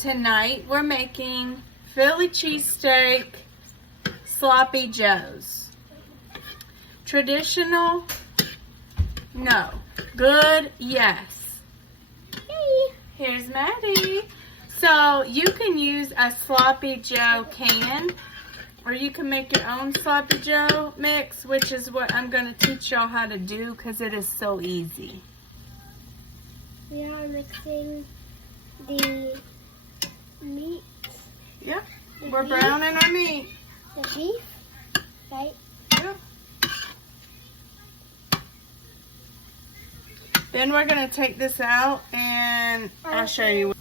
Tonight we're making Philly cheesesteak sloppy joes. Traditional? No. Good? Yes. Hey. Here's Maddie. So you can use a sloppy joe can, or you can make your own sloppy joe mix, which is what I'm going to teach y'all how to do because it is so easy. We are mixing the meat. Yeah, we're browning our meat. The beef, right? Yeah. Then we're going to take this out and I'll show you.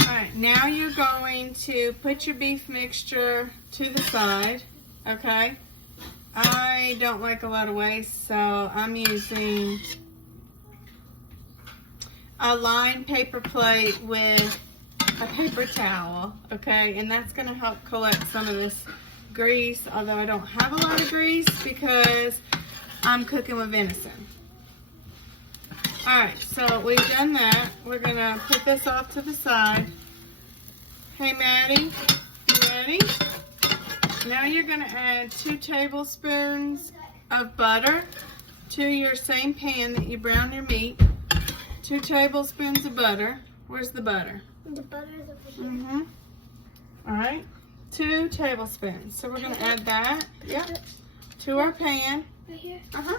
Alright, now you're going to put your beef mixture to the side, okay? I don't like a lot of waste, so I'm using a lined paper plate with a paper towel, okay? And that's going to help collect some of this grease, although I don't have a lot of grease because I'm cooking with venison. Alright, so we've done that. We're going to put this off to the side. Hey Maddie, you ready? Now you're going to add 2 tablespoons of butter to your same pan that you brown your meat. 2 tablespoons of butter. Where's the butter? The butter is over here. Mm-hmm. Alright, 2 tablespoons. So we're going to add that, yep, to our pan. Right here. Uh-huh.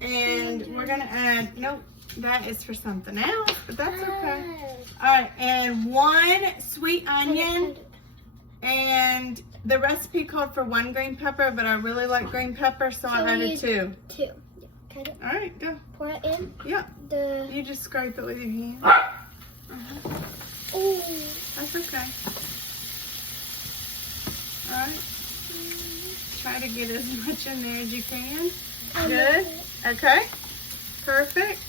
And we're going to add, nope, that is for something else, but that's okay. Alright, and 1 sweet onion. And the recipe called for 1 green pepper, but I really like green pepper, so I added 2. 2. Yeah, cut it. Alright, go. Pour it in. Yep. The. You just scrape it with your hand. Oh. That's okay. Alright. Try to get as much in there as you can. Good. Okay. Perfect.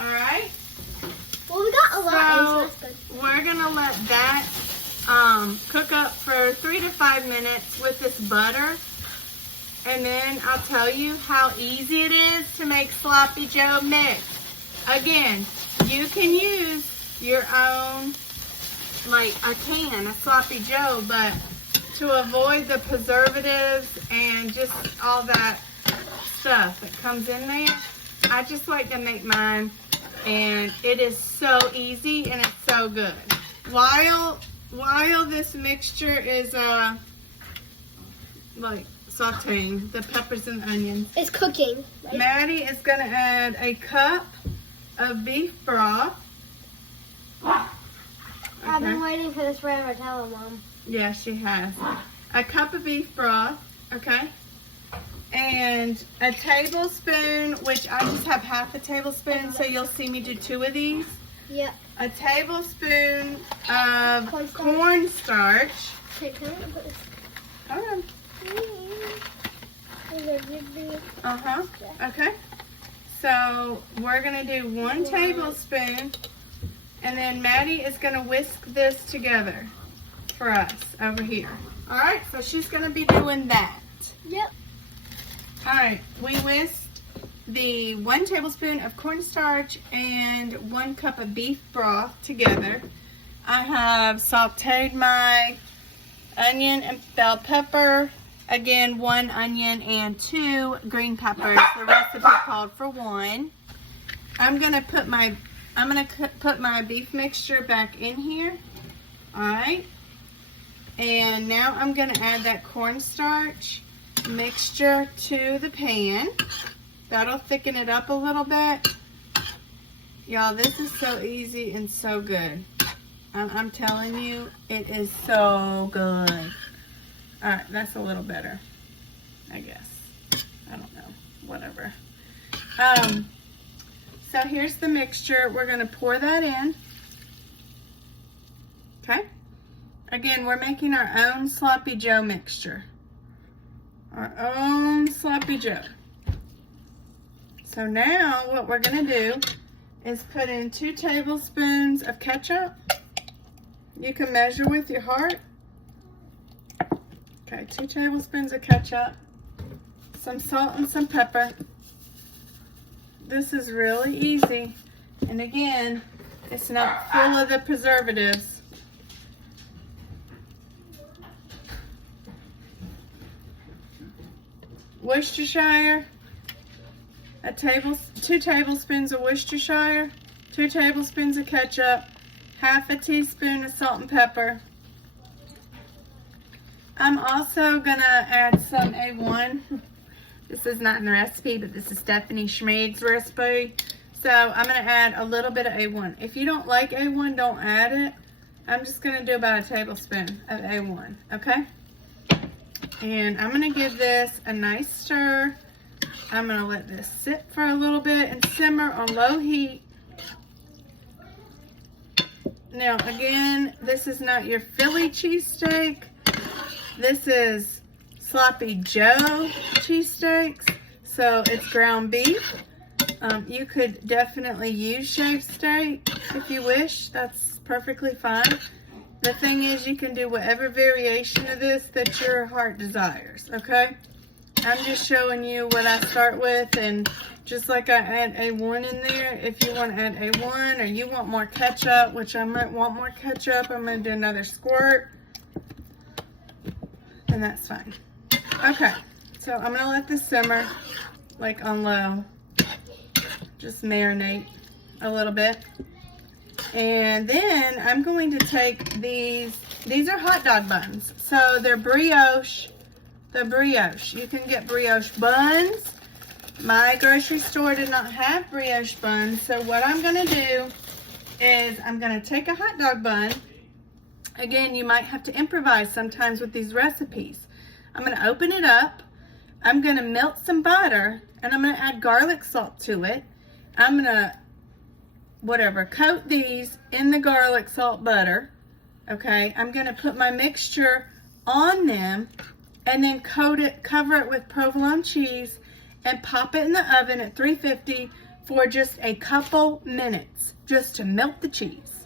Alright. Well, we got a lot. So we're going to let that cook up for 3 to 5 minutes with this butter. And then I'll tell you how easy it is to make sloppy joe mix. Again, you can use your own, like a can of sloppy joe, but to avoid the preservatives and just all that stuff that comes in there, I just like to make mine, and it is so easy and it's so good. While this mixture is like sautéing the peppers and onions, it's cooking. Right? Maddie is going to add a cup of beef broth. I've been waiting for this forever. Tell her, Mom. Yeah, she has. A cup of beef broth, okay? And a tablespoon, which I just have half a tablespoon, so you'll see me do 2 of these. Yep. A tablespoon of cornstarch. Okay, can I put this? Hold on. Uh-huh. Okay. So we're going to do 1 tablespoon, and then Maddie is going to whisk this together for us over here. All right, so she's going to be doing that. Yep. All right, we whisked the 1 tablespoon of cornstarch and 1 cup of beef broth together. I have sauteed my onion and bell pepper. Again, 1 onion and 2 green peppers. The recipe called for 1. I'm gonna put my beef mixture back in here. All right. And now I'm gonna add that cornstarch mixture to the pan. That'll thicken it up a little bit. Y'all, this is so easy and so good. I'm telling you, it is so good. Alright, that's a little better, I guess. I don't know, whatever. So here's the mixture. We're gonna pour that in. Okay? Again, we're making our own sloppy joe mixture. Our own sloppy joe. So now what we're going to do is put in 2 tablespoons of ketchup. You can measure with your heart. Okay, 2 tablespoons of ketchup. Some salt and some pepper. This is really easy. And again, It's not full of the preservatives. Worcestershire, 2 tablespoons of Worcestershire, 2 tablespoons of ketchup, half a teaspoon of salt and pepper. I'm also gonna add some A1. This is not in the recipe, but this is Stephanie Schmid's recipe. So I'm gonna add a little bit of A1. If you don't like A1, don't add it. I'm just gonna do about a tablespoon of A1, okay? And I'm gonna give this a nice stir. I'm gonna let this sit for a little bit and simmer on low heat. Now again, this is not your Philly cheesesteak. This is SloppyJoe cheesesteaks. So it's ground beef. You could definitely use shaved steak if you wish. That's perfectly fine. The thing is, you can do whatever variation of this that your heart desires, okay? I'm just showing you what I start with, and just like I add A1 in there, if you want to add A1 or you want more ketchup, which I might want more ketchup, I'm going to do another squirt, and that's fine. Okay, so I'm going to let this simmer, like on low. Just marinate a little bit. And then I'm going to take these are hot dog buns. So they're brioche, You can get brioche buns. My grocery store did not have brioche buns. So what I'm gonna do is I'm gonna take a hot dog bun. Again, you might have to improvise sometimes with these recipes. I'm gonna open it up. I'm gonna melt some butter, and I'm gonna add garlic salt to it. I'm gonna coat these in the garlic salt butter. Okay, I'm gonna put my mixture on them and then cover it with provolone cheese and pop it in the oven at 350 for just a couple minutes, just to melt the cheese.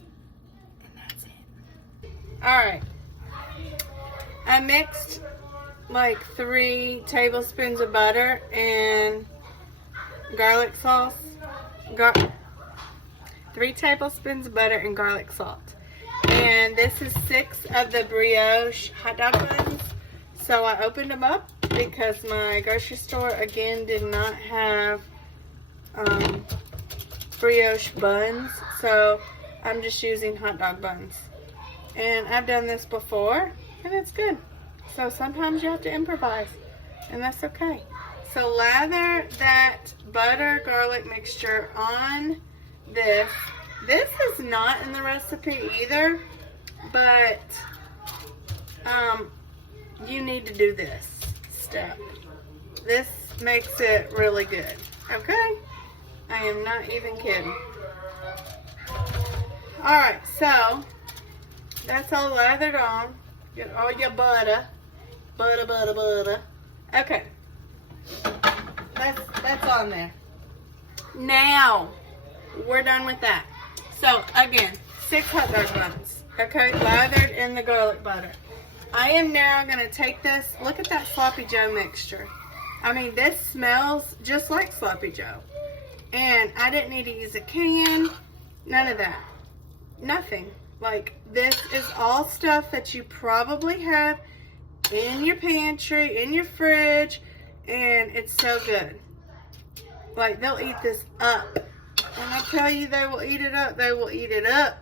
And that's it. All right, I mixed like 3 tablespoons of butter and garlic sauce. 3 tablespoons of butter and garlic salt. And this is 6 of the brioche hot dog buns. So I opened them up because my grocery store again did not have brioche buns. So I'm just using hot dog buns. And I've done this before and it's good. So sometimes you have to improvise, and that's okay. So lather that butter garlic mixture on this. This is not in the recipe either, but you need to do this step. This makes it really good, okay? I am not even kidding. Alright, so that's all lathered on. Get all your butter. Butter. Okay. That's on there. Now, we're done with that. So, again, 6 hot dog buns, okay, lathered in the garlic butter. I am now going to take this, look at that SloppyJoe mixture. I mean, this smells just like SloppyJoe. And I didn't need to use a can, none of that. Nothing. Like, this is all stuff that you probably have in your pantry, in your fridge, and it's so good. Like, they'll eat this up. When I tell you they will eat it up, they will eat it up.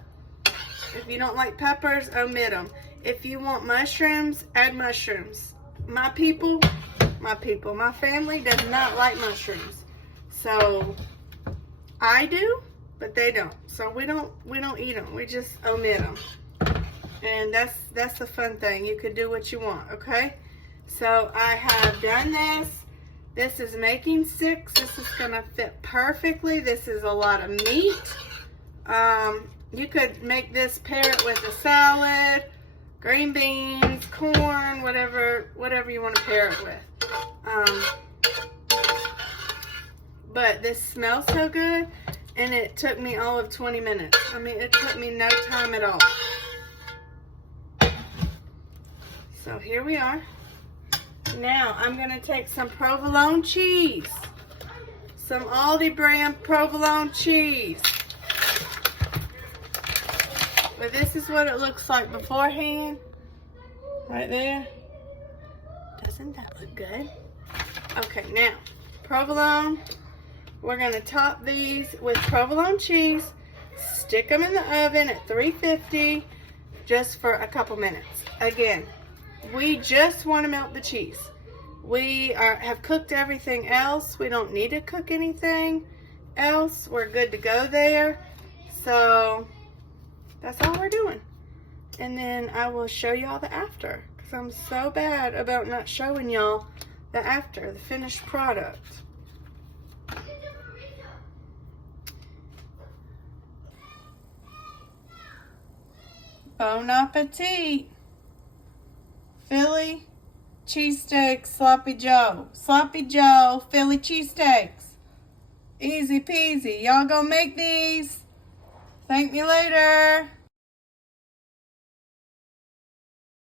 If you don't like peppers, omit them. If you want mushrooms, add mushrooms. My family does not like mushrooms. So, I do, but they don't. So we don't eat them. We just omit them. And that's the fun thing. You could do what you want, okay? So I have done this. This is making 6. This is gonna fit perfectly. This is a lot of meat. You could make this, pair it with a salad, green beans, corn, whatever you want to pair it with. But this smells so good, and it took me all of 20 minutes. I mean, it took me no time at all. So here we are. Now I'm going to take some provolone cheese. Some Aldi brand provolone cheese. But this is what it looks like beforehand. Right there. Doesn't that look good? Okay, now, provolone. We're going to top these with provolone cheese. Stick them in the oven at 350 just for a couple minutes. Again, we just want to melt the cheese. We have cooked everything else. We don't need to cook anything else. We're good to go there. So that's all we're doing. And then I will show y'all the after, because I'm so bad about not showing y'all the after, the finished product. Bon appetit. Philly cheesesteaks, Sloppy Joe. Sloppy Joe, Philly cheesesteaks. Easy peasy. Y'all gonna make these? Thank me later.